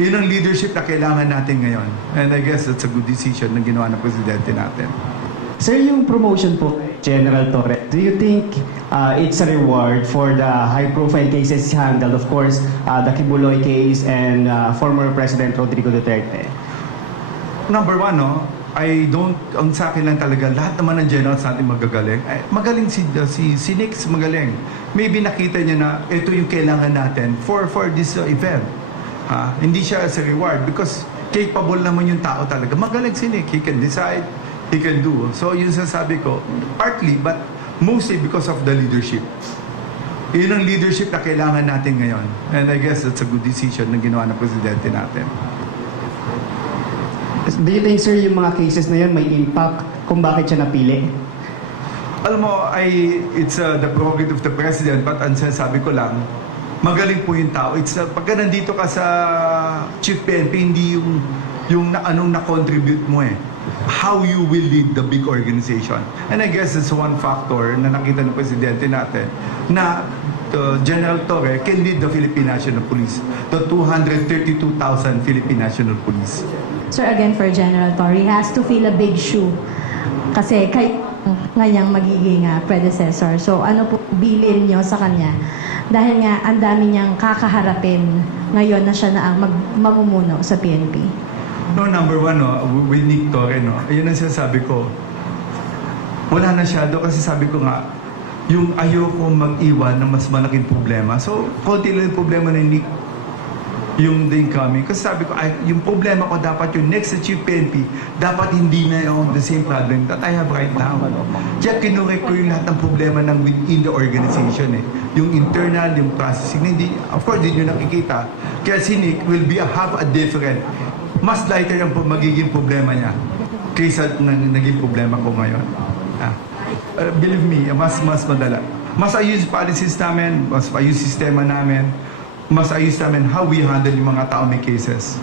Yun ang leadership na kailangan natin ngayon. And I guess that's a good decision na ginawa ng presidente natin. Sir, yung promotion po, General Torre, do you think it's a reward for the high-profile cases handled? Of course, the Kibuloy case and former President Rodrigo Duterte. Number one, no, ang sa akin lang talaga, lahat naman ng generals natin magagaling. Magaling si Nix, magaling. Maybe nakita niya na ito yung kailangan natin for this event. Hindi siya as a reward because capable naman yung tao talaga. Magaling si Nick, he can decide, he can do. So yun sasabi ko, partly but mostly because of the leadership. Yun ang leadership na kailangan natin ngayon. And I guess that's a good decision na ginawa ng presidente natin. Do you think, sir, yung mga cases na yun may impact kung bakit siya napili? Alam mo, it's the prerogative of the president, but ang sinasabi ko lang, magaling po yung tao. Pagka nandito ka sa Chief PNP, hindi yung anong na-contribute mo eh. How you will lead the big organization. And I guess it's one factor na nakita ng presidente natin na General Torre can lead the Philippine National Police, the 232,000 Philippine National Police. Sir, again for General Torre, he has to fill a big shoe kasi kayo ngayang magiging predecessor. So ano po bilin nyo sa kanya? Dahil nga ang dami niyang kakaharapin ngayon na siya na ang mamumuno sa PNP. No, number one, no, with Nick Torre, no, ayun ang sinasabi ko. Wala na siya doon kasi sabi ko nga, yung ayoko mag-iwan ng mas malaking problema. So, konti lang yung problema ni Nick, yung the incoming. Kasi sabi ko, yung problema ko dapat yung next sa Chief PNP, dapat hindi na yung the same problem that I have right now. Kaya kinurek ko yung lahat ng problema ng within the organization. Yung internal, yung processing. Hindi, of course, hindi nyo nakikita. Kaya si Nick will have a different, mas lighter yung magiging problema niya kaysa naging problema ko ngayon. Believe me, mas madala. Mas ayos policies namin, mas ayos sistema namin, mas ayos namin how we handle yung mga tao may cases.